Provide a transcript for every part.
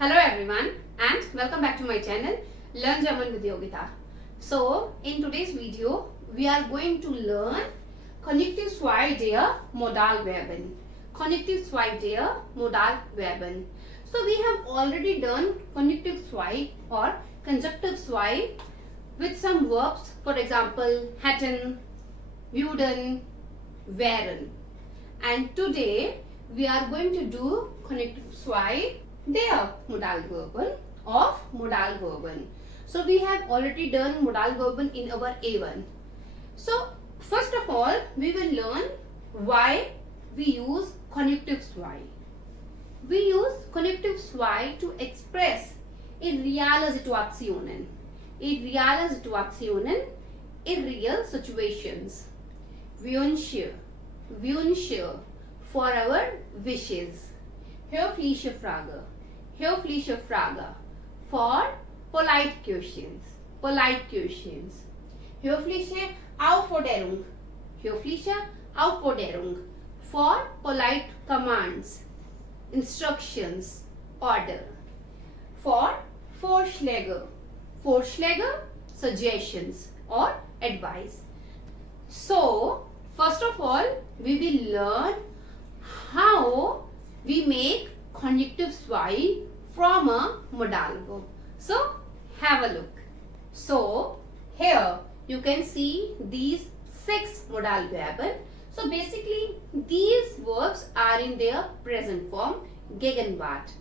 Hello everyone and welcome back to my channel Learn German with Yogeeta. So in today's video we are going to learn Konjunktiv 2 der Modalverben. Konjunktiv 2 der Modalverben. So we have already done Konjunktiv 2 or Konjunktiv 2 with some verbs, for example hätten, würden, wären. And today we are going to do Konjunktiv 2 der Modalverben of Modalverben. So we have already done Modalverben in our A1. So first of all we will learn why we use Konjunktiv 2. We use Konjunktiv 2 to express in reale Situationen. In reale Situationen, in real situations. Wünsche for our wishes. Höfliche Frage. Höfliche Frage for polite questions. Polite questions. Höfliche Aufforderung. Höfliche Aufforderung for polite commands. Instructions. Order. For Vorschläge. Vorschläge, suggestions or advice. So, first of all, we will learn how we make Konjunktiv 2 from a modal verb. So, have a look. So, here you can see these 6 modal verbs. So, basically these verbs are in their present form, Gegenwart.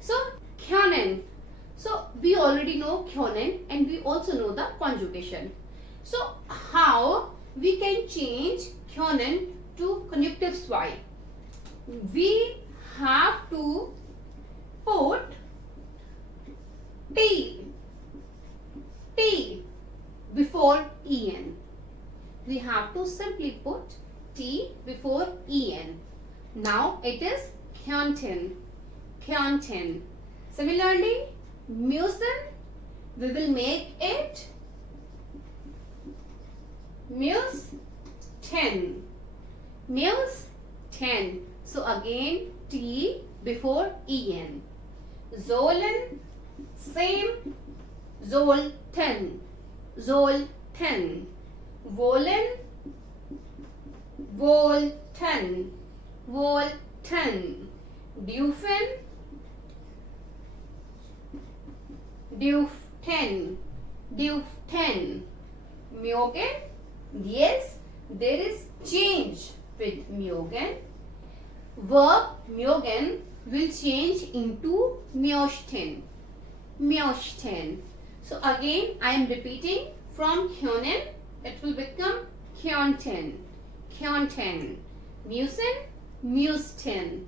So, können. So, we already know können and we also know the conjugation. So, how we can change können to Konjunktiv 2? We have to put T before en. We have to simply put T before en. Now it is könnten. Similarly, müssen, we will make it müssten. So again T before en. Sollen, same, sollten. Wollen, wollten. Dürften. Mögen, yes, there is change with mögen. Verb mögen will change into möchten. So again I am repeating from können it will become könnten. Müssen, müssten.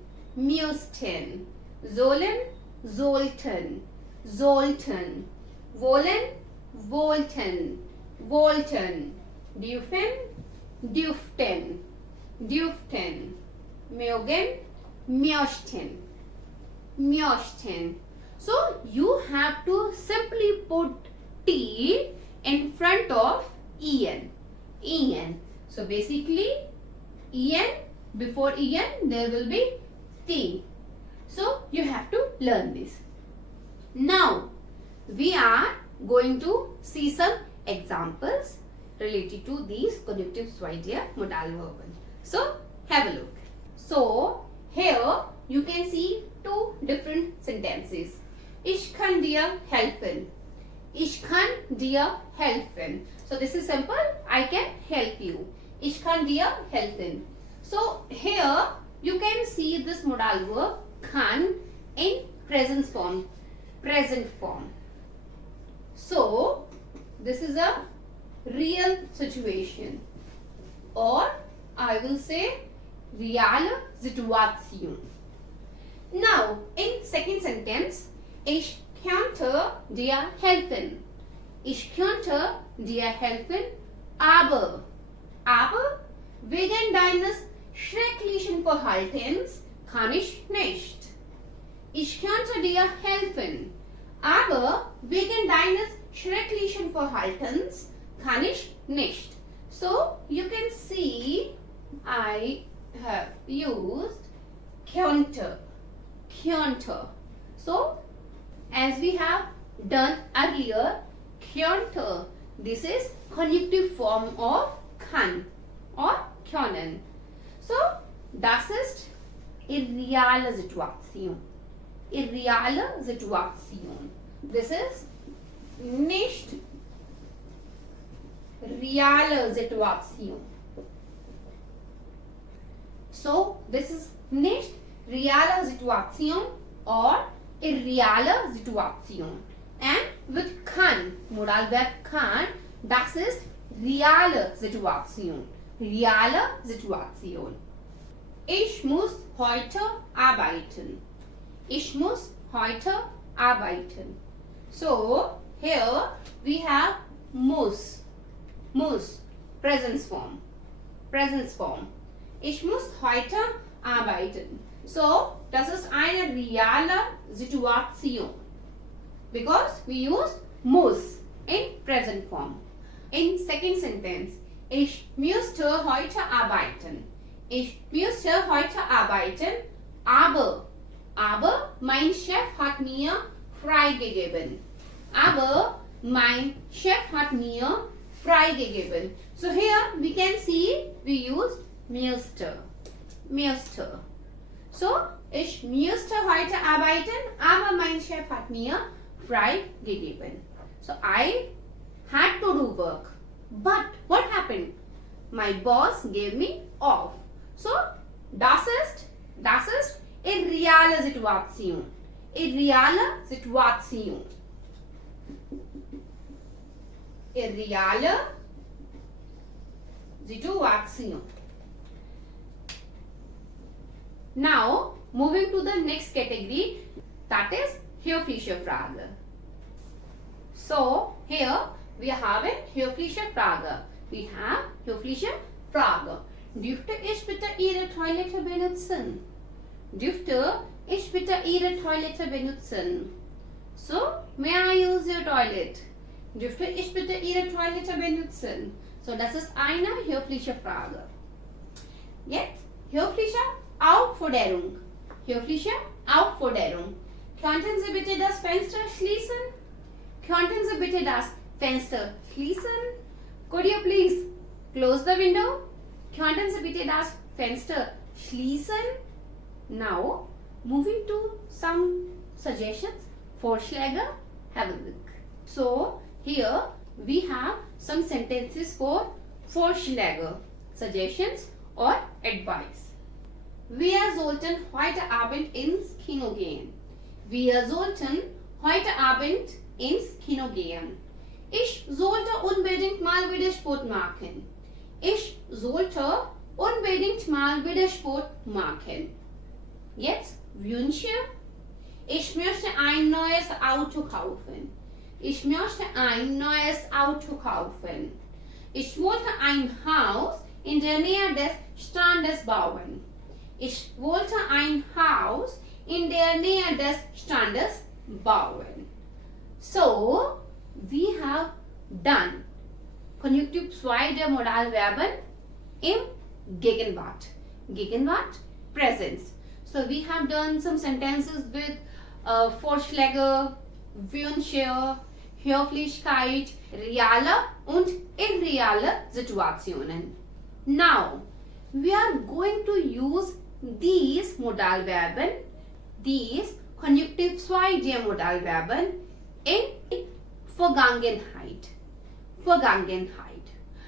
Sollen, sollten. Wollen, wollten. Dürften. Mögen, möchten. So you have to simply put T in front of en. So basically en, before en there will be T. So you have to learn this. Now we are going to see some examples related to these Konjunktiv 2 der Modalverben. So have a look. So here you can see 2 different sentences. Ich kann dir helfen. Ich kann dir helfen. So this is simple. I can help you. Ich kann dir helfen. So here you can see this modal verb kann in present form. So this is a real situation, or I will say reale Situation. Now in second sentence, ich könnte dir helfen. Ich könnte dir helfen, aber wegen deines schrecklichen Verhaltens kann ich nicht. Ich könnte dir helfen, aber wegen deines schrecklichen Verhaltens kann ich nicht. So you can see I have used könnte. So As we have done earlier, könnte. This is conjunctive form of kann or können. So, das ist irreale Situation. Irreale Situation. This is nicht reale Situation. So, this is nicht reale Situation or irreale Situation. And with kann, Modalverb kann, das ist reale Situation. Reale Situation. Ich muss heute arbeiten. Ich muss heute arbeiten. So, here we have muss. Muss. Present form. Present form. Ich muss heute arbeiten. So, das ist eine reale Situation. Because we use muss in present form. In second sentence, ich müsste heute arbeiten. Ich müsste heute arbeiten, aber mein Chef hat mir freigegeben. Aber mein Chef hat mir freigegeben. So here we can see we use müsste. Müsste. So, ich müsste heute arbeiten, aber mein Chef hat mir freigegeben. So I had to do work. But what happened? My boss gave me off. So das ist irreale Situation. Irreale Situation. Irreale Situation. Now moving to the next category, that is höfliche Frage. So here we have a höfliche Frage. We have höfliche Frage. Dürfte ich bitte Ihre Toilette benutzen? Dürfte ich bitte Ihre Toilette benutzen? So, may I use your toilet? Dürfte ich bitte Ihre Toilette benutzen? So, das ist eine höfliche Frage. Jetzt höfliche Aufforderung. Höfliche Aufforderung. Könnten Sie bitte das Fenster schließen? Könnten Sie bitte das Fenster schließen? Could you please close the window? Könnten Sie bitte das Fenster schließen? Now, moving to some suggestions, Vorschläge, have a look. So, here we have some sentences for Vorschläge, suggestions or advice. Wir sollten heute Abend ins Kino gehen. Wir sollten heute Abend ins Kino gehen. Ich sollte unbedingt mal wieder Sport machen. Ich sollte unbedingt mal wieder Sport machen. Jetzt Wünsche. Ich möchte ein neues Auto kaufen. Ich möchte ein neues Auto kaufen. Ich wollte ein Haus in der Nähe des Strandes bauen. Ich wollte ein Haus in der Nähe des Strandes bauen. So, we have done Konjunktiv 2 der Modalverben im Gegenwart. Gegenwart, presence. So, we have done some sentences with Vorschläge, Wünsche, Höflichkeit, reale und irreale Situationen. Now, we are going to use these Modalverben, these Konjunktiv 2 der Modalverben in Vergangenheit. Vergangenheit.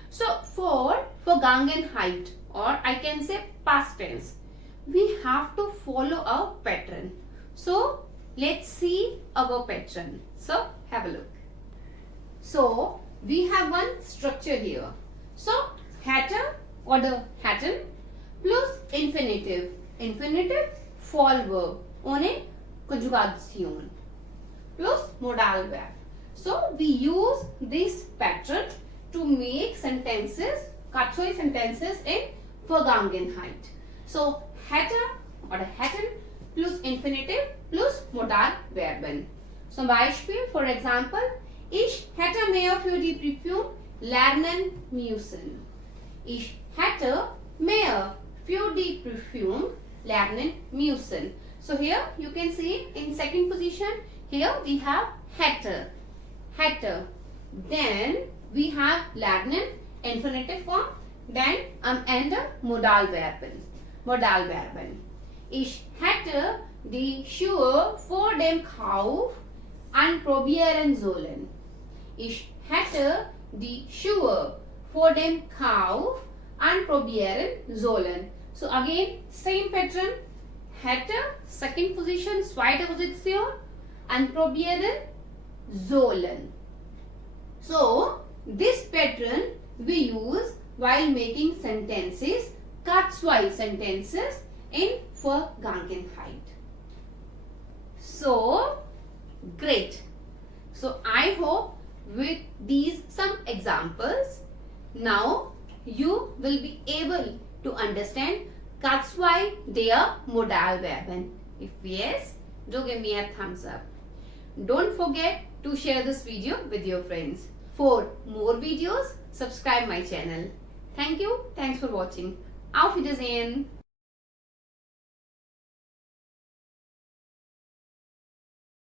So for Vergangenheit, or I can say past tense, we have to follow a pattern. So let's see our pattern. So have a look. So we have one structure here. So hätte oder hätten plus infinitive. Infinitive Vollverb ohne Konjugation plus Modalverb. So we use this pattern to make sentences, katsoi sentences in Vergangenheit. So hätte oder hätten plus infinitive plus Modalverben. Zum Beispiel, for example, ich hätte mehr für die Prüfung lernen müssen. Ich hätte mehr für die Prüfung lernen müssen. So here you can see in second position Here we have hätte. Hätte. Then we have Ladnen, infinitive form. Then am Ende Modalverben. Modalverben. Ich hätte die Schuhe vor dem Kauf anprobieren sollen. Ich hätte die Schuhe vor dem Kauf anprobieren sollen. So again, same pattern. Hätte, second position, zweite Position, anprobieren sollen. So, this pattern we use while making sentences, K2 sentences in Vergangenheit. So, great. So, I hope with these some examples, now you will be able to understand K2 der Modalverben. If yes, do give me a thumbs up. Don't forget to share this video with your friends. For more videos, subscribe my channel. Thank you. Thanks for watching. Auf Wiedersehen.